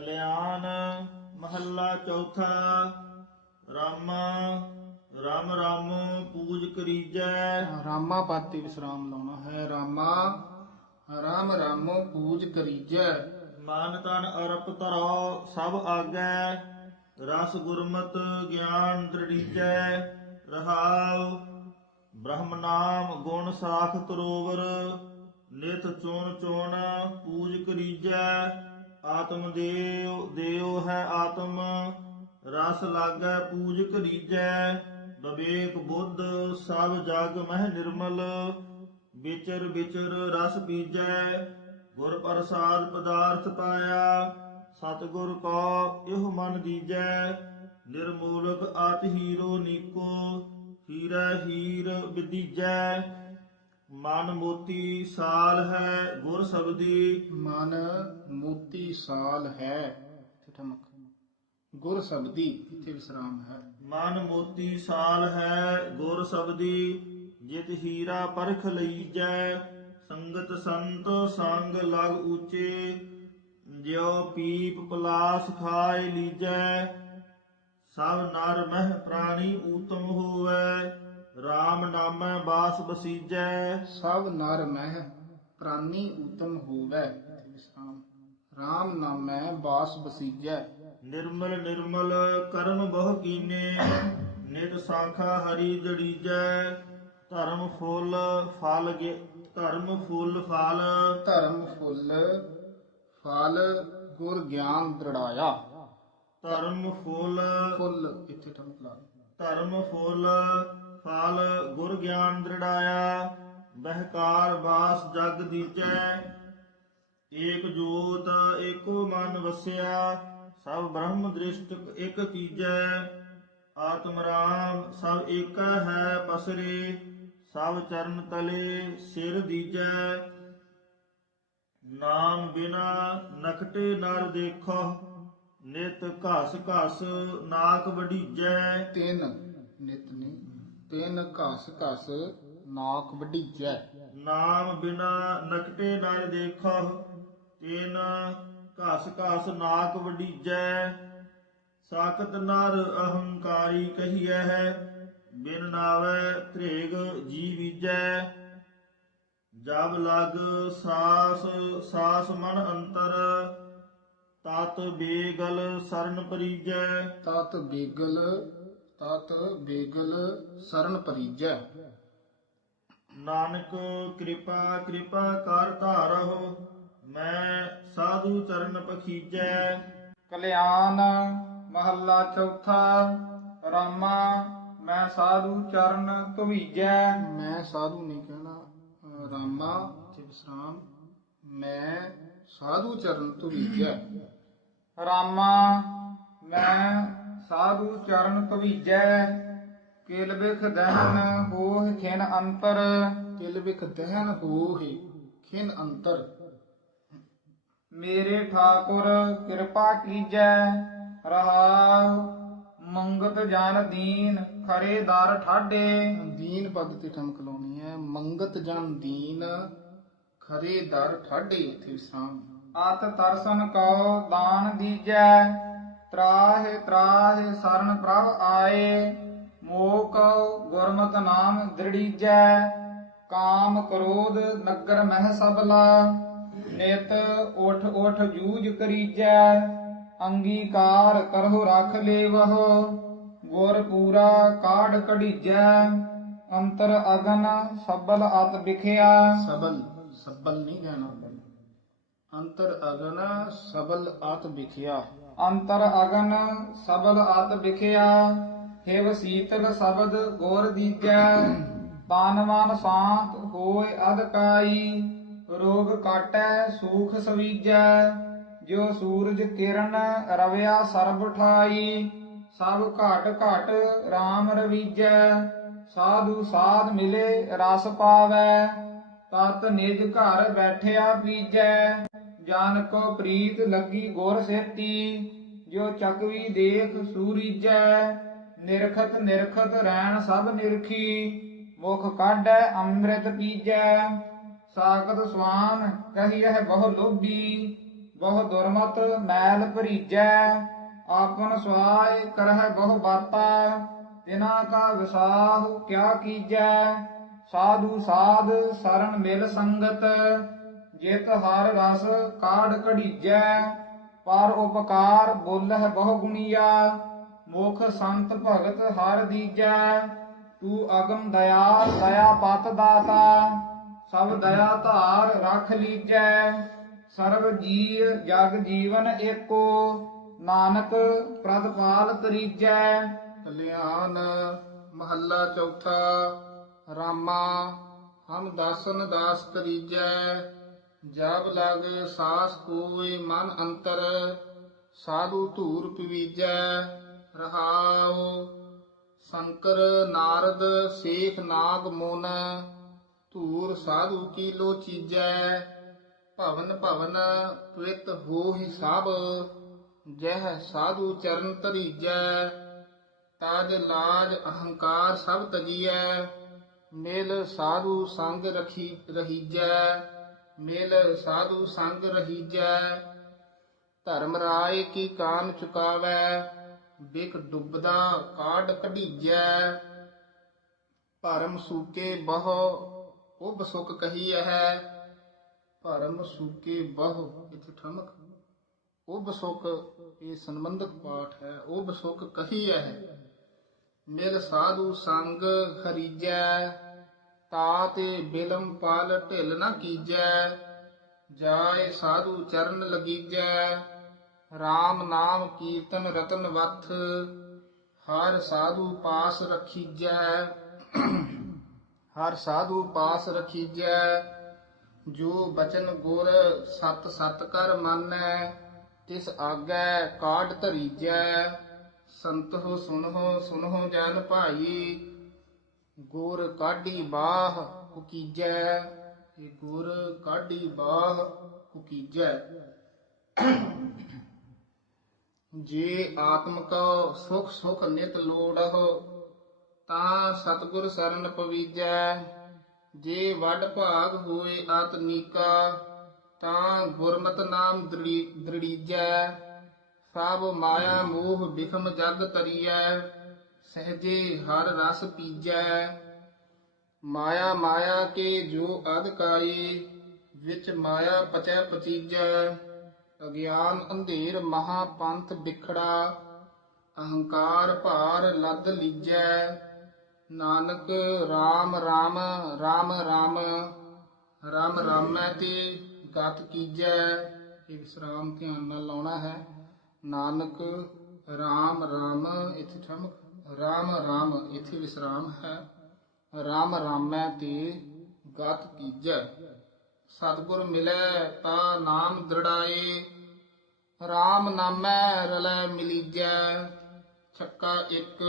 ਕਲਿਆਣ ਮਹੱਲਾ ਚੌਥਾ। ਰਾਮਾ ਰਾਮ ਰਾਮ ਪੂਜ ਕਰੀਜੈ। ਰਾਮਾ ਪਾਤੀ ਵਿਸਰਾਮ ਲਾਉਣਾ ਹੈ। ਰਾਮਾ ਰਾਮ ਰਾਮੋ ਪੂਜ ਕਰੀਜੈ। ਮਨ ਤਨ ਅਰਪ ਧਰੋ ਸਭ ਆਗੈ। ਰਸ ਗੁਰਮਤ ਗਿਆਨ ਦ੍ਰਿੜੀਜੈ। ਰਹਾਉ ਬ੍ਰਹਮ ਨਾਮ ਗੁਣ ਸਾਖ ਤਰੋਵਰ ਨਿਤ ਚੋਣ ਚੋਣ ਪੂਜ ਕਰੀਜੈ। ਆਤਮ ਦੇਵ ਦੇਵ ਹੈ ਆਤਮ, ਰਸ ਲਾਗੈ, ਪੂਜ ਕਰੀਜੈ ਵਿਵੇਕ ਬੁੱਧ, ਸਭ ਜਗ ਮਹਿ ਨਿਰਮਲ, ਵਿਚਰ ਵਿਚਰ ਰਸ ਪੀਜੈ, ਗੁਰ ਪ੍ਰਸਾਦ ਪਦਾਰਥ ਪਾਇਆ, ਸਤਿਗੁਰ ਕੋ ਇਹ ਮਨ ਦੀਜੈ, ਨਿਰਮੂਲਕ ਆਤ ਹੀਰੋ ਨੀਕੋ, ਹੀਰਾ ਹੀਰ ਵਿਦੀਜੈ ਮਨ ਮੋਤੀ ਸਾਲ ਹੈ ਗੁਰ ਸਬਦੀ। ਮਨ ਮੋਤੀ ਸਾਲ ਹੈ ਇੱਥੇ ਠਮਕ ਗੁਰ ਸਬਦੀ ਇੱਥੇ ਵਿਸਰਾਮ ਹੈ। ਮਨ ਮੋਤੀ ਸਾਲ ਹੈ ਗੁਰ ਸਬਦੀ। ਜਿਤ ਹੀਰਾ ਪਰਖ ਲਈਜੈ ਸੰਗਤ ਸੰਤ ਸੰਗ ਲਗ ਉੱਚੇ ਜਿਉ ਪੀਪ ਪਲਾਸ ਖਾਇ ਲੀਜੈ ਸਭ ਨਰ ਮਹਿ ਪ੍ਰਾਣੀ ਊਤਮ ਹੋਵੈ। RAM ਨਾਮੈ ਬਾਸ ਬਸੀਜੈ। ਸਭ ਨਰ ਮਹਿ ਪ੍ਰਾਨੀ ਉਤਮ ਹੋਵੈ। ਵਿਸਰਾਮ RAM ਨਾਮੈ ਬਾਸ ਬਸੀਜੈ। ਨਿਰਮਲ ਨਿਰਮਲ ਕਰਮ ਬਹੁ ਕੀਨੇ ਨਿਤ ਸਾਖਾ ਹਰੀ ਜੜੀਜੈ। ਧਰਮ ਫੁੱਲ ਫਲ ਗੇ ਧਰਮ ਫੁੱਲ ਫਲ। ਧਰਮ ਫੁੱਲ ਫਲ ਗੁਰ ਗਿਆਨ ਦ੍ਰਿੜਾਇਆ। ਧਰਮ ਫੁੱਲ ਫੁੱਲ ਇੱਥੇ ਠਮਕ ਲਾ ਧਰਮ ਫੁੱਲ ਫਲ ਗੁਰ ਗਿਆਨ ਦ੍ਰਿੜਾਇਆ, ਬਹਿਕਾਰ ਬਾਸ ਜਗ ਦੀਜੈ ਏਕ ਜੋਤ ਏਕੋ ਮਨ ਵਸਿਆ, ਸਭ ਬ੍ਰਹਮ ਦ੍ਰਿਸ਼ਟ ਇਕ ਕੀਜੈ। ਆਤਮ ਰਾਮ ਸਭ ਏਕਾ ਹੈ ਪਸਰੇ, ਸਭ ਚਰਨ ਤਲੇ ਸਿਰ ਦੀਜੈ। ਨਾਮ ਬਿਨਾ ਨਖਟੇ ਨਰ ਦੇਖੋ, ਨਿਤ ਘਸ ਘਸ ਨਾਕ ਵਢੀਜੈ। ਤਿੰਨ ਨਿਤ ਨਹੀਂ ਤਿੰਨ ਘਸ ਘਸ ਨਾਕ ਵਢੀਜੈ ਨਾਮ ਬਿਨਾ ਨਕਟੇ ਨਰ ਦੇਖੋ ਤੇਨ ਘਸ ਘਸ ਨਾਕ ਵਡੀਜੈ ਸਾਖਤ ਨਰ ਅਹੰਕਾਰੀ ਕਹੀਐ ਹੈ ਬਿਨ ਨਾਵੇ ਤ੍ਰੇਗ ਜੀ ਵੀਜੈ ਜਬ ਲਗ ਸਾਸ ਸਾਸ ਮਨ ਅੰਤਰ ਤਤ ਬੇਗਲ ਸਰਨ ਪਰੀਜੈ। ਤਤ ਬੇਗਲ ਤਤ ਬੇਗਲ ਸਰਨ ਪਰੀਜੈ। ਨਾਨਕ ਕਿਰਪਾ ਕਿਰਪਾ ਕਰ ਧਾਰਹੁ ਮੈਂ ਸਾਧੂ ਚਰਨ ਪਖੀਜੈ। ਕਲਿਆਣ ਮਹੱਲਾ ਚੌਥਾ ਰਾਮਾ ਮੈਂ ਸਾਧੂ ਚਰਨ ਧਵੀਜੈ। ਮੈਂ ਸਾਧੂ ਨਹੀਂ ਕਹਿਣਾ ਰਾਮਾ ਤੇ ਵਿਸਰਾਮ ਮੈਂ ਸਾਧੂ ਚਰਨ ਧਵੀਜੈ। ਰਾਮਾ ਮੈਂ ਸਾਧੂ ਚਰਨ ਧਵੀਜੈ ਕਿਲ ਬਿਖ ਦਹਨ ਹੋਹ ਖਿਨ ਅੰਤਰ। ਕਿਲ ਬਿਖ ਦਹਨ ਹੋਹ ਖਿਨ ਅੰਤਰ। ਮੇਰੇ ਠਾਕੁਰ ਕਿਰਪਾ ਕੀਜੈ ਰਹਾਉ ਮੰਗਤ ਜਨ ਦੀਨ ਖਰੇ ਦਰ ਠਾਡੇ। ਦੀਨ ਪਦ ਤੇ ਠਮਕ ਲਾਉਣੀ ਹੈ ਮੰਗਤ ਜਨ ਦੀਨ ਖਰੇ ਦਰ ਠਾਡੇ ਇੱਥੇ ਵਿਸਰਾਮ। ਅਤ ਤਰਸਨ ਕਉ ਦਾਨ ਦੀਜੈ ਤਰਾਹਿ ਤਰਾਹਿ ਸਰਨ ਪ੍ਰਭ ਆਏ ਮੋਹ ਕਉ ਗੁਰਮਤਿ ਨਾਮ ਦ੍ਰਿੜੀਜੈ, ਕਾਮ ਕ੍ਰੋਧ ਨਗਰ ਮਹਿ ਸਬਲਾ ਨਿਤ ਉਠ ਉਠ ਜੂਝ ਕਰੀਜੈ, ਅੰਗੀਕਾਰ ਕਰਹੁ ਰਖ ਲੇਵਹੁ, ਗੁਰ ਪੂਰਾ ਕਾਢ ਕਢੀਜੈ, ਅੰਤਰ ਅਗਨ ਸਬਲ ਅਤ ਵਿਖਿਆ। ਸਬਲ ਸਬਲ ਨਹੀਂ ਕਹਿਣਾ। ਅੰਤਰ ਅਗਨ ਸਬਲ ਅਤ ਵਿਖਿਆ। ਅੰਤਰ ਅਗਨ ਸਬਲ ਅਤ ਵਿਖਿਆ, ਹਿਵ ਸੀਤਲ ਸ਼ਬਦ ਗੋਰ ਦੀਜੈ ਤਨ ਮਨ ਹੋਏ ਅਧਕਾਈ ਰੋਗ ਕਾਟੈ ਸੂਖ ਸਵੀਜੈ ਜੋ ਸੂਰਜ ਕਿਰਨ ਰਵਿਆ ਸਰਬ ਠਾਈ, ਸਭ ਘਾਟ ਘਾਟ RAM ਰਵੀਜੈ, ਸਾਧੂ ਸਾਧ ਮਿਲੇ ਰਸ ਪਾਵੈ, ਤਤ ਨਿਜ ਘਰ ਬੈਠਿਆ ਪੀਜੈ। ਜਾਨ ਕੋ ਪ੍ਰੀਤ ਲੱਗੀ ਗੁਰ ਸੇਤੀ ਜੋ ਚਕਵੀ ਦੇਖ ਸੂਰੀਜੈ, ਨਿਰਖਤ ਨਿਰਖਤ ਰਹਿਣ ਸਭ ਨਿਰਖੀ, ਮੁਖ ਕਾਢੈ ਅੰਮ੍ਰਿਤ ਪੀਜੈ। ਸਾਖਤ ਸਵਾਨ ਕਹੀਐ ਬਹੁ ਲੋਭੀ, ਬਹੁ ਦੁਰਮਤ ਮੈਲ ਭਰੀਜੈ। ਆਪਨ ਸਵਾਇ ਕਰਹਿ ਬਹੁ ਬਾਤਾ, ਤਿਨਾ ਕਾ ਵਿਸਾਹ ਕਿਆ ਕੀਜੈ। ਸਾਧੂ ਸਾਧ ਸਰਣ ਮਿਲ ਸੰਗਤ ਜਿਤ ਹਰ ਰਸ ਕਾਢ ਕਢੀਜੈ ਪਰ ਉਪਕਾਰ ਬੋਲਹਿ ਬਹੁ ਗੁਣੀਆ, ਮੁਖ ਸੰਤ ਭਗਤ ਹਰ ਦੀਜੈ, ਤੂੰ ਅਗਮ ਦਇਆਲ ਦਇਆ ਪਤ ਦਾਤਾ, ਸਭ ਦਇਆ ਧਾਰ ਰਖ ਲੀਜੈ, ਸਰਬ ਜੀ ਜਗ ਜੀਵਨ ਏਕੋ, ਨਾਨਕ ਪ੍ਰਤਪਾਲ ਕਰੀਜੈ ਕਲਿਆਣ ਮਹੱਲਾ ਚੌਥਾ, ਰਾਮਾ, ਹਮ ਦਾਸਨ ਦਾਸ ਕਰੀਜੈ ਜਬ ਲਗ ਸਾਸ ਕੋਵੇ ਮਨ ਅੰਤਰ, ਸਾਧੂ ਧੂਰ ਪਵੀਜੈ ਰਹਾਉ। ਸ਼ੰਕਰ ਨਾਰਦ ਸੇਖ ਨਾਗ ਮੋਨ, ਧੂਰ ਸਾਧੂ ਕੀ ਲੋ ਚੀਜੈ। ਭਵਨ ਭਵਨ ਤ੍ਰਿਤ ਹੋਹਿ ਸਭ, ਜਹ ਸਾਧੂ ਚਰਨ ਧਰੀਜੈ। ਤਾਜ ਲਾਜ ਅਹੰਕਾਰ ਸਭ ਤਜੀਐ, ਮਿਲ ਸਾਧੂ ਸੰਗ ਰਖੀ ਰਹੀਜੈ। ਮਿਲ ਸਾਧੂ ਸੰਗ ਰਹੀਜੈ, ਧਰਮ ਰਾਏ ਕੀ ਕਾਨ ਚੁਕਾਵੈ ਬਿਕ ਡੁੱਬਦਾ ਕਾਢ ਕਢੀਜੈ। ਭਰਮ ਸੂਕੇ ਬਹੁ ਉਬ ਸੁਖ ਕਹੀ ਹੈ। ਭਰਮ ਸੂਕੇ ਬਹੁ, ਇਥੇ ਠਮਕ। ਉਬ ਸੁਖ ਇਹ ਸੰਬੰਧਕ ਪਾਠ ਹੈ ਉਬ ਸੁਖ ਕਹੀ ਹੈ। ਮਿਲ ਸਾਧੂ ਸੰਗ ਹਰੀਜੈ ਤਾ ਤੇ ਬਿਲਮ ਪਾਲ ਢਿਲ ਨਾ ਕੀਜੈ, ਜਾਏ ਸਾਧੂ ਚਰਨ ਲਗੀਜੈ। RAM ਨਾਮ ਕੀਰਤਨ ਰਤਨ ਵਥ, ਹਰ ਸਾਧੂ ਪਾਸ ਰਖੀਜੈ। ਹਰ ਸਾਧੂ ਪਾਸ ਰਖੀਜੈ, ਜੋ ਬਚਨ ਗੁਰ ਸਤ ਸਤ ਕਰ ਮੰਨੈ, ਤਿਸ ਆਗੈ ਕਾਢ ਧਰੀਜੈ। ਸੰਤੋ ਸੁਨਹੁ ਸੁਨਹੁ ਜਨ ਭਾਈ ਗੁਰ ਕਾਢੀ ਬਾਹ ਕੁਕੀਜੈ, ਇਹ ਗੁਰ ਕਾਢੀ ਬਾਹ ਕੁਕੀਜੈ। ਜੇ ਆਤਮ ਸੁਖ ਸੁਖ ਨਿਤ ਲੋੜਹੁ, ਤਾਂ ਸਤਿਗੁਰ ਸਰਨ ਪਵੀਜੈ। ਜੇ ਵੱਡ ਭਾਗ ਹੋਏ ਆਤਮੀਕਾ ਤਾਂ ਗੁਰਮਤਿ ਨਾਮ ਦ੍ਰਿੜੀ- ਦ੍ਰਿੜੀਜੈ। ਸਭ ਮਾਇਆ ਮੋਹ ਬਿਖਮ ਜਗ ਤਰੀਐ ਸਹਜੇ ਹਰ ਰਸ ਪੀਜੈ, ਮਾਇਆ ਮਾਇਆ ਕੇ ਜੋ ਅਧਕਾਈ ਵਿੱਚ ਮਾਇਆ ਪਚੈ ਪਚੀਜੈ। ਅਗਿਆਨ ਅੰਧੇਰ ਮਹਾ ਪੰਥ ਵਿਖੜਾ ਅਹੰਕਾਰ ਭਾਰ ਲੱਦ ਲੀਜੈ। Nanak RAM RAM RAM RAM RAM ਰਾਮੈ ਤੇ ਗਤ ਕੀਜੈ। ਇਹ ਵਿਸਰਾਮ ਧਿਆਨ ਨਾਲ ਲਾਉਣਾ ਹੈ। ਨਾਨਕ RAM RAM ਇਥੇ ਠਮਕ। RAM RAM ਇਥੇ ਵਿਸਰਾਮ ਹੈ। ਰਾਮ, ਰਾਮੈ ਤੇ ਗਤ ਕੀਜੈ। ਸਤਿਗੁਰ ਮਿਲੈ ਤਾ ਨਾਮ ਦ੍ਰਿੜਾਏ। ਰਾਮ ਨਾਮੈ ਰਲੈ ਮਿਲੀਜੈ। ਛੱਕਾ ਇੱਕ।